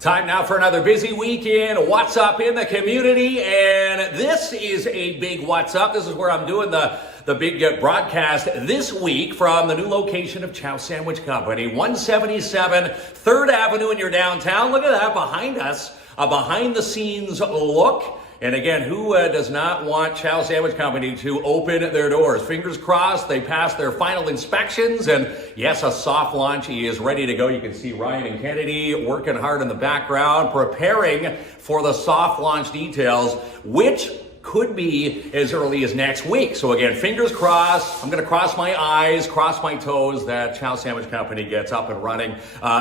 Time now for another busy weekend. What's up in the community? And this is a big what's up. This is where I'm doing the big broadcast this week from the new location of Chow Sandwich Company, 177 3rd Avenue in your downtown. Look at that behind us, a behind the scenes look. And again, who does not want Chow Sandwich Company to open their doors? Fingers crossed, they passed their final inspections, and yes, a soft launch is ready to go. You can see Ryan and Kennedy working hard in the background, preparing for the soft launch details, which could be as early as next week. So again, fingers crossed. I'm going to cross my eyes, cross my toes that Chow Sandwich Company gets up and running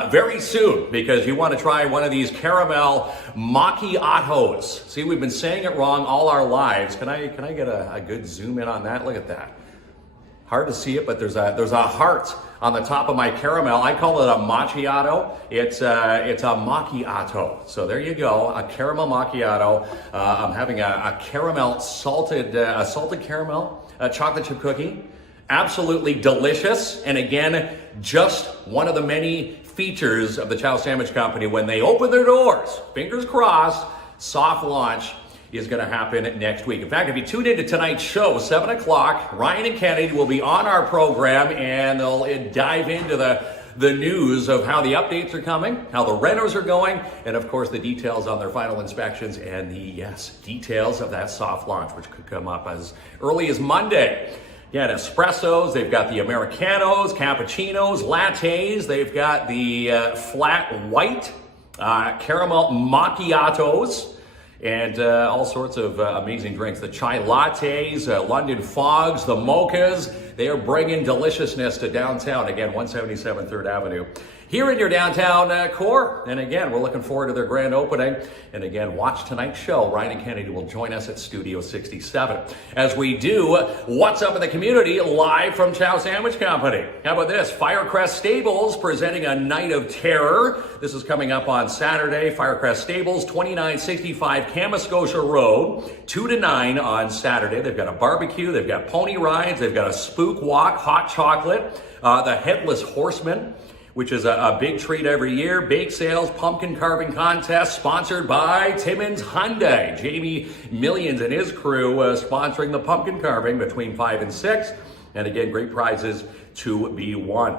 very soon, because you want to try one of these caramel macchiatos. See, we've been saying it wrong all our lives. Can I get a good zoom in on that? Look at that. Hard to see it, but there's a heart on the top of my caramel. I call it a macchiato. It's a macchiato. So there you go, a caramel macchiato. I'm having a caramel salted caramel chocolate chip cookie. Absolutely delicious. And again, just one of the many features of the Chow Sandwich Company when they open their doors. Fingers crossed, soft launch is going to happen next week. In fact, if you tune into tonight's show, 7 o'clock, Ryan and Kennedy will be on our program, and they'll dive into the news of how the updates are coming, how the renos are going, and of course the details on their final inspections and the details of that soft launch, which could come up as early as Monday. Yeah, espressos, they've got the Americanos, cappuccinos, lattes, they've got the flat white caramel macchiatos, and all sorts of amazing drinks. The chai lattes, London fogs, the mochas. They are bringing deliciousness to downtown. Again, 177 3rd Avenue. Here in your downtown core. And again, we're looking forward to their grand opening. And again, watch tonight's show. Ryan and Kennedy will join us at Studio 67 as we do What's Up in the Community live from Chow Sandwich Company. How about this? Firecrest Stables presenting a night of terror. This is coming up on Saturday. Firecrest Stables, 2965 Kamuskosha Road, 2 to 9 on Saturday. They've got a barbecue, they've got pony rides, they've got a spook walk, hot chocolate, the Headless Horseman, which is a big treat every year. Bake sales, pumpkin carving contest, sponsored by Timmins Hyundai. Jamie Millions and his crew sponsoring the pumpkin carving between 5 and 6. And again, great prizes to be won.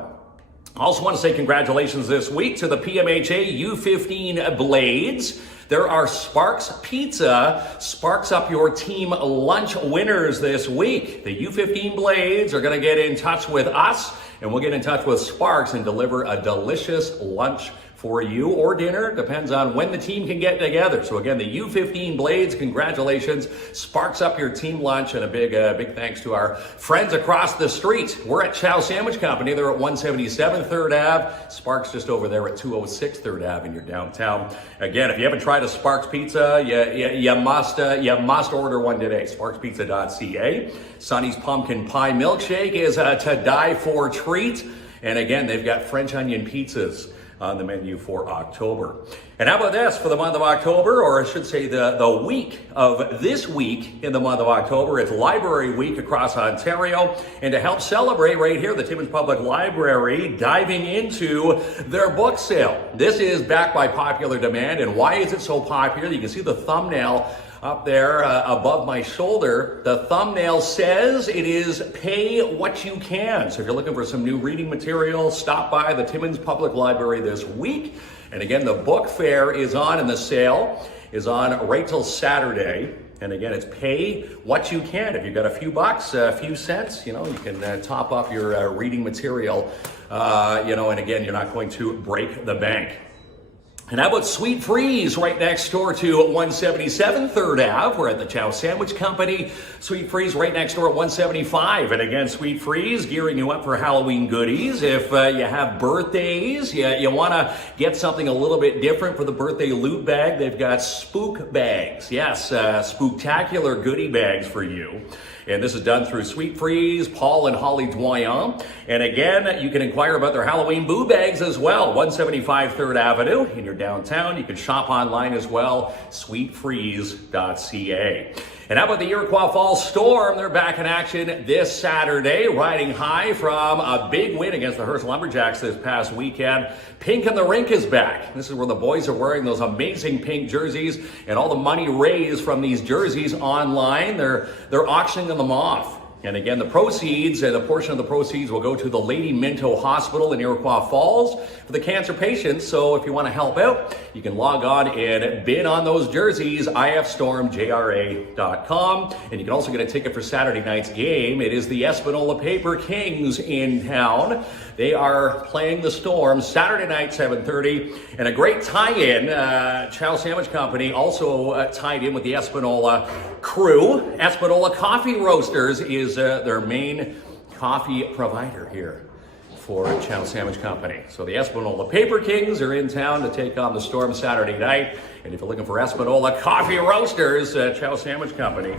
I also want to say congratulations this week to the PMHA U15 Blades. There are Sparks Pizza Sparks Up Your Team lunch winners this week. The U15 Blades are going to get in touch with us, and we'll get in touch with Sparks and deliver a delicious lunch for you, or dinner, depends on when the team can get together. So again, the U15 Blades, congratulations, sparks up your team lunch, and a big thanks to our friends across the street. We're at Chow Sandwich Company. They're at 177 3rd Ave. Sparks just over there at 206 3rd Ave in your downtown. Again, if you haven't tried a Sparks Pizza, you must order one today. SparksPizza.ca. Sonny's Pumpkin Pie Milkshake is a to die for treat. And again, they've got French onion pizzas on the menu for October. And how about this for the month of October, or I should say the week of this week in the month of October? It's Library Week across Ontario, and to help celebrate right here, the Timmins Public Library diving into their book sale. This is backed by popular demand, and why is it so popular? You can see the thumbnail up there above my shoulder. The thumbnail says it is pay what you can. So if you're looking for some new reading material, stop by the Timmins Public Library this week. And again, the book fair is on, and the sale is on right till Saturday. And again, it's pay what you can. If you've got a few bucks, a few cents, you can top up your reading material, and again, you're not going to break the bank. And how about Sweet Freeze right next door to 177 3rd Ave? We're at the Chow Sandwich Company. Sweet Freeze right next door at 175. And again, Sweet Freeze gearing you up for Halloween goodies. If you have birthdays, you want to get something a little bit different for the birthday loot bag, they've got spook bags. Yes, spooktacular goodie bags for you. And this is done through Sweet Freeze, Paul and Holly Doyon. And again, you can inquire about their Halloween boo bags as well. 175 3rd Avenue in your downtown. You can shop online as well, sweetfreeze.ca. And how about the Iroquois Falls Storm? They're back in action this Saturday, riding high from a big win against the Hearst Lumberjacks this past weekend. Pink in the Rink is back. This is where the boys are wearing those amazing pink jerseys, and all the money raised from these jerseys online, they're auctioning them off. And again, the proceeds, and a portion of the proceeds will go to the Lady Minto Hospital in Iroquois Falls for the cancer patients. So if you want to help out, you can log on and bid on those jerseys, ifstormjra.com. And you can also get a ticket for Saturday night's game. It is the Espanola Paper Kings in town. They are playing the Storm Saturday night, 7:30. And a great tie-in, Chow Sandwich Company also tied in with the Espanola crew. Espanola Coffee Roasters is their main coffee provider here for Chow Sandwich Company. So the Espanola Paper Kings are in town to take on the Storm Saturday night. And if you're looking for Espanola Coffee Roasters, Chow Sandwich Company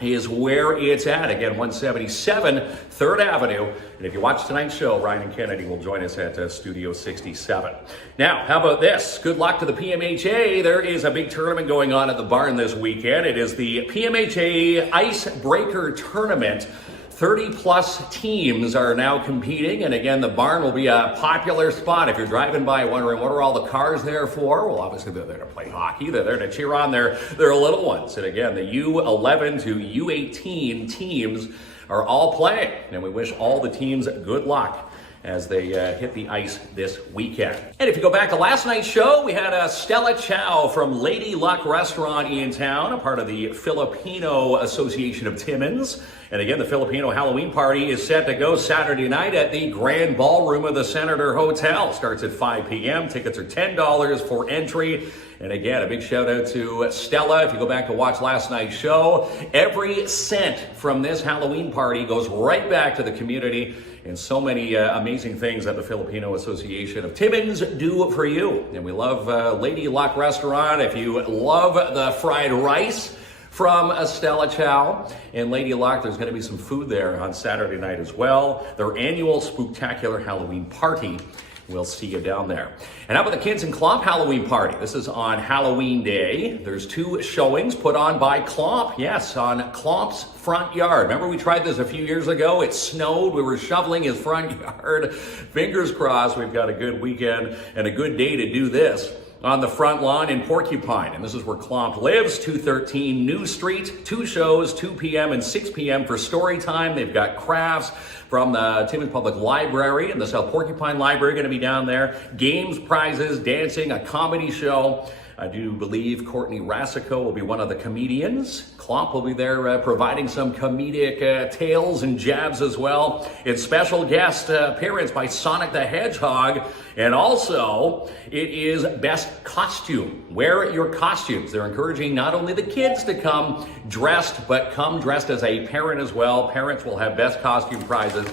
is where it's at. Again, 177 3rd Avenue. And if you watch tonight's show, Ryan and Kennedy will join us at Studio 67. Now, how about this? Good luck to the PMHA. There is a big tournament going on at the barn this weekend. It is the PMHA Icebreaker Tournament. 30-plus teams are now competing, and again, the barn will be a popular spot. If you're driving by wondering what are all the cars there for, well, obviously they're there to play hockey. They're there to cheer on their little ones. And again, the U11 to U18 teams are all playing, and we wish all the teams good luck as they hit the ice this weekend. And if you go back to last night's show, we had Stella Chow from Lady Luck Restaurant in town, a part of the Filipino Association of Timmins. And again, the Filipino Halloween party is set to go Saturday night at the Grand Ballroom of the Senator Hotel. Starts at 5 p.m. Tickets are $10 for entry. And again, a big shout out to Stella. If you go back to watch last night's show, every cent from this Halloween party goes right back to the community, and so many amazing things that the Filipino Association of Timmins do for you. And we love Lady Luck Restaurant. If you love the fried rice from Stella Chow and Lady Luck, there's going to be some food there on Saturday night as well. Their annual Spooktacular Halloween party. We'll see you down there. And how about the KINZ and KLOMP Halloween party? This is on Halloween Day. There's 2 showings put on by KLOMP. Yes, on KLOMP's front yard. Remember we tried this a few years ago? It snowed. We were shoveling his front yard. Fingers crossed we've got a good weekend and a good day to do this on the front lawn in Porcupine. And this is where KLOMP lives, 213 New Street. 2 shows, 2 p.m. and 6 p.m. for story time. They've got crafts from the Timmins Public Library and the South Porcupine Library going to be down there. Games, prizes, dancing, a comedy show. I do believe Courtney Rassico will be one of the comedians. KLOMP will be there providing some comedic tales and jabs as well. It's special guest appearance by Sonic the Hedgehog. And also, it is best costume. Wear your costumes. They're encouraging not only the kids to come dressed, but come dressed as a parent as well. Parents will have best costume prizes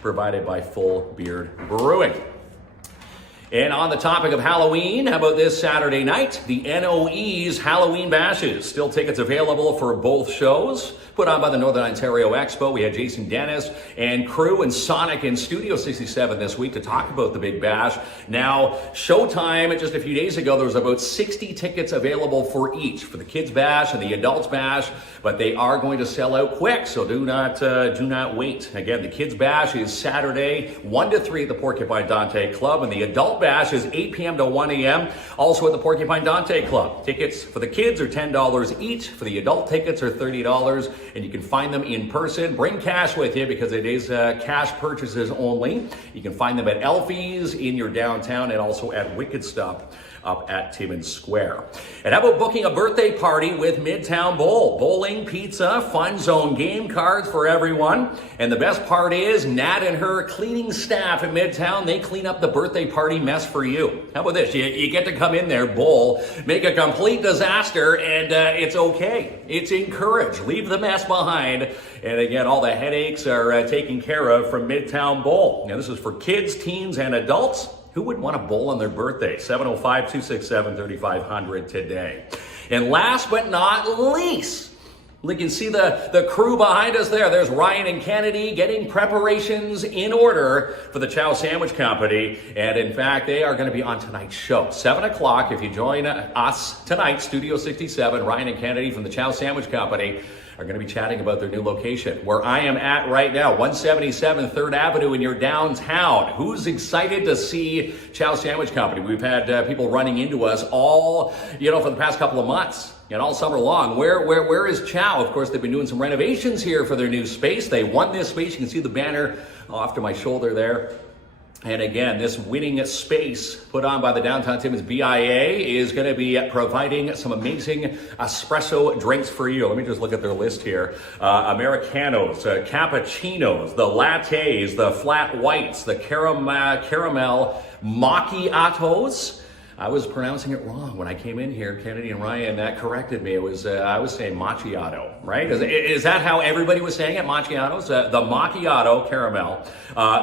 provided by Full Beard Brewing. And on the topic of Halloween, how about this Saturday night? The NOE's Halloween Bashes. Still tickets available for both shows. Put on by the Northern Ontario Expo. We had Jason Dennis and crew and Sonic in Studio 67 this week to talk about the Big Bash. Now, showtime, just a few days ago, there was about 60 tickets available for each, for the Kids Bash and the Adults Bash, but they are going to sell out quick, so do not wait. Again, the Kids Bash is Saturday, 1 to 3 at the Porcupine Dante Club, and the Adult Bash is 8 p.m. to 1 a.m., also at the Porcupine Dante Club. Tickets for the kids are $10 each. For the adult tickets are $30, and you can find them in person. Bring cash with you because it is cash purchases only. You can find them at Elfie's in your downtown and also at Wicked Stuff up at Timmins Square. And how about booking a birthday party with Midtown Bowl? Bowling, pizza, fun zone game cards for everyone. And the best part is Nat and her cleaning staff at Midtown, they clean up the birthday party mess for you. How about this? You get to come in there, bowl, make a complete disaster, and it's okay. It's encouraged. Leave the mess behind. And again, all the headaches are taken care of from Midtown Bowl. Now, this is for kids, teens, and adults. Who wouldn't want to bowl on their birthday? 705-267-3500 today. And last but not least, You can see the crew behind us there. There's Ryan and Kennedy getting preparations in order for the Chow Sandwich Company. And in fact, they are going to be on tonight's show. 7 o'clock, if you join us tonight, Studio 67, Ryan and Kennedy from the Chow Sandwich Company are going to be chatting about their new location. Where I am at right now, 177 3rd Avenue in your downtown. Who's excited to see Chow Sandwich Company? We've had people running into us all, for the past couple of months. And all summer long. Where is Chow? Of course, they've been doing some renovations here for their new space. They won this space. You can see the banner off to my shoulder there. And again, this winning space put on by the Downtown Timmins BIA is going to be providing some amazing espresso drinks for you. Let me just look at their list here. Americanos, cappuccinos, the lattes, the flat whites, the caramel macchiatos. I was pronouncing it wrong when I came in here. Kennedy and Ryan corrected me. It was I was saying macchiato, right? Is that how everybody was saying it? Macchiatos? The macchiato caramel.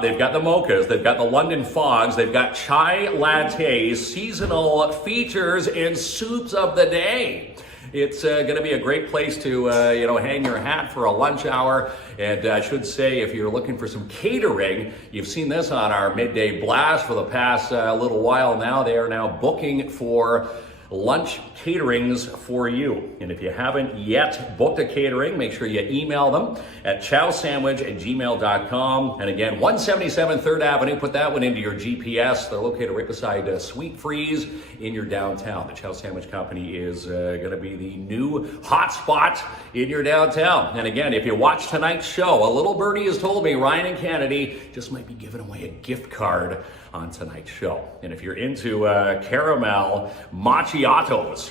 They've got the mochas. They've got the London fogs. They've got chai lattes, seasonal features, and soups of the day. It's going to be a great place to, hang your hat for a lunch hour. And I should say, if you're looking for some catering, you've seen this on our midday blast for the past little while now. They are now booking for lunch caterings for you. And if you haven't yet booked a catering, make sure you email them at chowsandwich@gmail.com. And again, 177 3rd Avenue, put that one into your GPS. They're located right beside Sweet Freeze in your downtown. The Chow Sandwich Company is going to be the new hot spot in your downtown. And again, if you watch tonight's show, a little birdie has told me Ryan and Kennedy just might be giving away a gift card on tonight's show. And if you're into caramel macchiatos,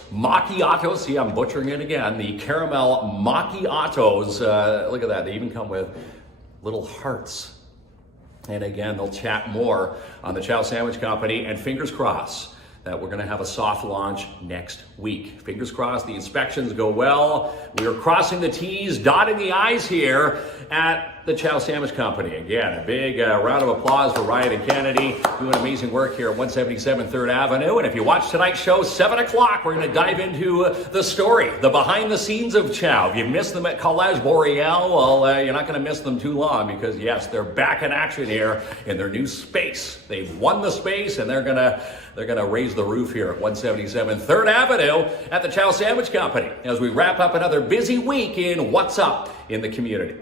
see, I'm butchering it again, the caramel macchiatos, look at that, they even come with little hearts. And again, they'll chat more on the Chow Sandwich Company, and fingers crossed that we're going to have a soft launch next week. Fingers crossed the inspections go well. We are crossing the T's, dotting the I's here at the Chow Sandwich Company. Again, a big round of applause for Ryan and Kennedy doing amazing work here at 177 3rd Avenue. And if you watch tonight's show, 7 o'clock, we're going to dive into the story, the behind the scenes of Chow. If you missed them at Collège Boreal, well, you're not going to miss them too long because, yes, they're back in action here in their new space. They've won the space, and they're going to raise the roof here at 177 3rd Avenue at the Chow Sandwich Company as we wrap up another busy week in What's Up in the Community.